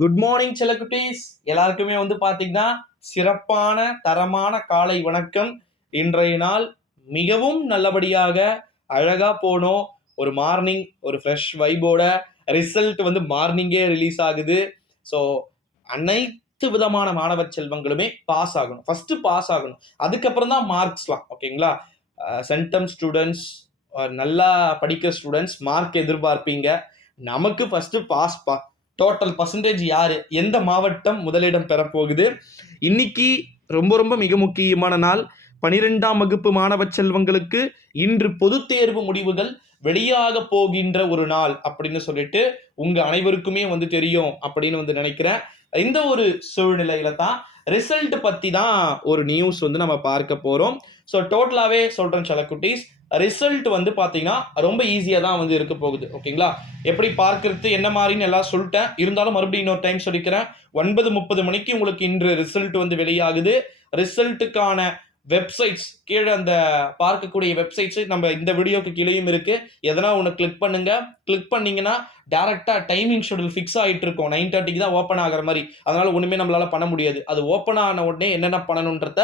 Good morning செல்லக்குட்டீஸ். எல்லாருக்குமே பார்த்தீங்கன்னா சிறப்பான தரமான காலை வணக்கம். இன்றைய நாள் மிகவும் நல்லபடியாக அழகா போனோம். ஒரு மார்னிங் ஒரு ஃப்ரெஷ் வைபோட ரிசல்ட் மார்னிங்கே ரிலீஸ் ஆகுது. ஸோ அனைத்து விதமான மாணவ செல்வங்களுமே பாஸ் ஆகணும். ஃபர்ஸ்ட் பாஸ் ஆகணும், அதுக்கப்புறம் தான் மார்க்ஸ்லாம். ஓகேங்களா? சென்டம் ஸ்டூடெண்ட்ஸ், நல்லா படிக்கிற ஸ்டூடெண்ட்ஸ் மார்க் எதிர்பார்ப்பீங்க. நமக்கு ஃபர்ஸ்ட் பாஸ் பா. டோட்டல் பர்சன்டேஜ் யாரு, எந்த மாவட்டம் முதலிடம் பெறப்போகுது. இன்னைக்கு ரொம்ப ரொம்ப மிக முக்கியமான நாள். 12ஆம் வகுப்பு மாணவ செல்வங்களுக்கு இன்று பொது தேர்வு முடிவுகள் வெளியாக போகின்ற ஒரு நாள் அப்படின்னு சொல்லிட்டு உங்க அனைவருக்குமே தெரியும் அப்படின்னு நினைக்கிறேன். இந்த ஒரு சூழ்நிலையில தான் ரிசல்ட் பத்தி தான் ஒரு நியூஸ் நம்ம பார்க்க போறோம். ஸோ டோட்டலாவே சொல்றேன் செல்லக்குட்டீஸ், ரிசல்ட் பாத்தீங்கன்னா ரொம்ப ஈஸியா தான் இருக்க போகுது. ஓகேங்களா? எப்படி பார்க்கறது என்ன மாதிரின்னு எல்லாம் சொல்லிட்டேன். இருந்தாலும் மறுபடியும் இன்னொரு டைம் சொல்லிக்கிறேன். 9:30 மணிக்கு உங்களுக்கு இன்று ரிசல்ட் வெளியாகுது. ரிசல்ட்டுக்கான வெப்சைட்ஸ் கீழே அந்த பார்க்கக்கூடிய வெப்சைட்ஸ் நம்ம இந்த வீடியோக்கு கீழேயும் இருக்கு. எதனா ஒன்று கிளிக் பண்ணுங்க. கிளிக் பண்ணீங்கன்னா டேரக்டா டைமிங் ஷெடியூல் ஃபிக்ஸ் ஆகிட்டு இருக்கும். 9:30 தான் ஓப்பன் ஆகிற மாதிரி. அதனால ஒண்ணுமே நம்மளால பண்ண முடியாது. அது ஓப்பன் ஆன உடனே என்னென்ன பண்ணணுன்றத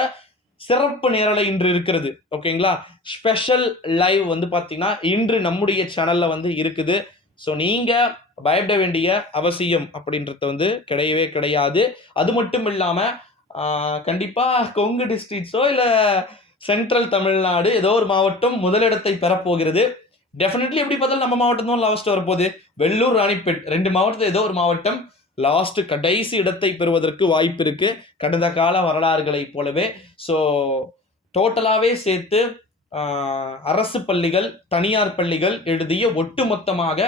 சிறப்பு நேரலை இன்று இருக்கிறது. ஓகேங்களா? ஸ்பெஷல் லைவ் பாத்தீங்கன்னா இன்று நம்முடைய சேனல்ல இருக்குது. ஸோ நீங்க பயப்பட வேண்டிய அவசியம் அப்படின்றது கிடையவே கிடையாது. அது மட்டும் இல்லாம கண்டிப்பா கொங்கு டிஸ்ட்ரிக்ட்ஸோ இல்ல சென்ட்ரல் தமிழ்நாடு ஏதோ ஒரு மாவட்டம் முதலிடத்தை பெறப்போகிறது. டெஃபினெட்லி எப்படி பார்த்தாலும் நம்ம மாவட்டம் தான் லாஸ்ட் வரப்போகுது. வெள்ளூர், ராணிப்பேட் 2 மாவட்டத்தில் ஏதோ ஒரு மாவட்டம் லாஸ்ட் கடைசி இடத்தை பெறுவதற்கு வாய்ப்பு இருக்கு, கடந்த கால வரலாறுகளை போலவே. ஸோ டோட்டலாவே சேர்த்து அரசு பள்ளிகள், தனியார் பள்ளிகள் எழுதிய ஒட்டுமொத்தமாக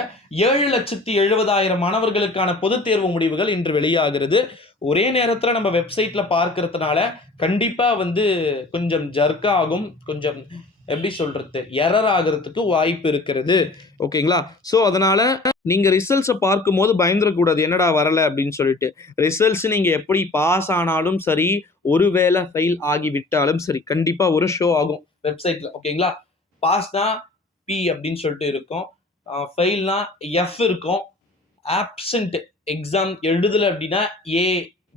7,70,000 மாணவர்களுக்கான பொது தேர்வு முடிவுகள் இன்று வெளியாகிறது. ஒரே நேரத்தில் நம்ம வெப்சைட்ல பார்க்கறதுனால கண்டிப்பா கொஞ்சம் ஜர்க் ஆகும், கொஞ்சம் எப்படி சொல்றது, எரர் ஆகிறதுக்கு வாய்ப்பு இருக்கிறது. ஓகேங்களா? ஸோ அதனால நீங்க ரிசல்ட்ஸை பார்க்கும் போது பயந்துடக்கூடாது, என்னடா வரல அப்படின்னு சொல்லிட்டு. ரிசல்ட்ஸ் நீங்க எப்படி பாஸ் ஆனாலும் சரி, ஒருவேளை ஃபெயில் ஆகிவிட்டாலும் சரி, கண்டிப்பா ஒரு ஷோ ஆகும் வெப்சைட்ல. ஓகேங்களா? பாஸ்னா பி அப்படின்னு சொல்லிட்டு இருக்கும், ஃபெயில்னா எஃப் இருக்கும், ஆப்சென்ட் எக்ஸாம் எழுதல அப்படின்னா ஏ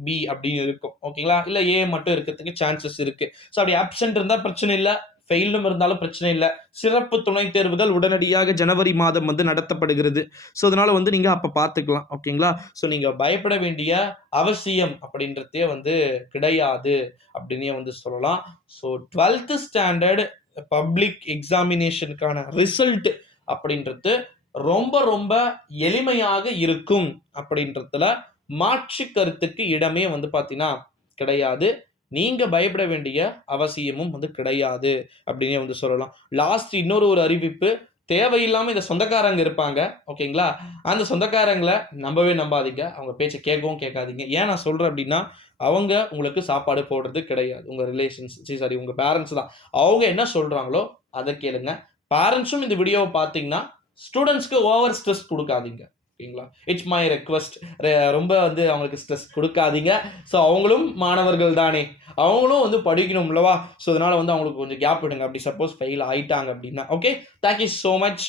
பி அப்படின்னு இருக்கும். ஓகேங்களா? இல்ல ஏ மட்டும் இருக்கிறதுக்கு சான்சஸ் இருக்கு. ஸோ அப்படி ஆப்சென்ட் இருந்தா பிரச்சனை இல்லை, ஃபெயிலும் இருந்தாலும் பிரச்சனை இல்லை. சிறப்பு துணை தேர்வுகள் உடனடியாக ஜனவரி மாதம் நடத்தப்படுகிறது. ஸோ அதனால நீங்க அப்ப பார்த்துக்கலாம். ஓகேங்களா? ஸோ நீங்க பயப்பட வேண்டிய அவசியம் அப்படின்றதே கிடையாது அப்படின்னே சொல்லலாம். ஸோ 12th ஸ்டாண்டர்ட் பப்ளிக் எக்ஸாமினேஷனுக்கான ரிசல்ட் அப்படின்றது ரொம்ப ரொம்ப எளிமையாக இருக்கும் அப்படின்றதுல மாற்று கருத்துக்கு இடமே பாத்தீங்கன்னா கிடையாது. நீங்க பயப்பட வேண்டிய அவசியமும் கிடையாது அப்படின்னே சொல்லலாம். லாஸ்ட் இன்னொரு அறிவிப்பு, தேவையில்லாம இந்த சொந்தக்காரங்க இருப்பாங்க. ஓகேங்களா? அந்த சொந்தக்காரங்களை நம்பவே நம்பாதீங்க, அவங்க பேச்சை கேட்கவும் கேட்காதீங்க. ஏன் நான் சொல்றேன் அப்படின்னா, அவங்க உங்களுக்கு சாப்பாடு போடுறது கிடையாது. உங்க ரிலேஷன்ஸ், சாரி உங்க பேரண்ட்ஸ் தான். அவங்க என்ன சொல்றாங்களோ அதை கேளுங்க. பேரண்ட்ஸும் இந்த வீடியோவை பார்த்தீங்கன்னா ஸ்டூடெண்ட்ஸ்க்கு ஓவர் ஸ்ட்ரெஸ் கொடுக்காதீங்க. ஓகேங்களா? It's my request. ரொம்ப அவங்களுக்கு ஸ்ட்ரெஸ் கொடுக்காதீங்க. ஸோ அவங்களும் மாணவர்கள் தானே, அவங்களும் படிக்கணும் இல்லவா? ஸோ அதனால அவங்களுக்கு கொஞ்சம் கேப் விடுங்க. அப்படி சப்போஸ் ஃபெயில் ஆயிட்டாங்க அப்படின்னா. Okay, thank you so much.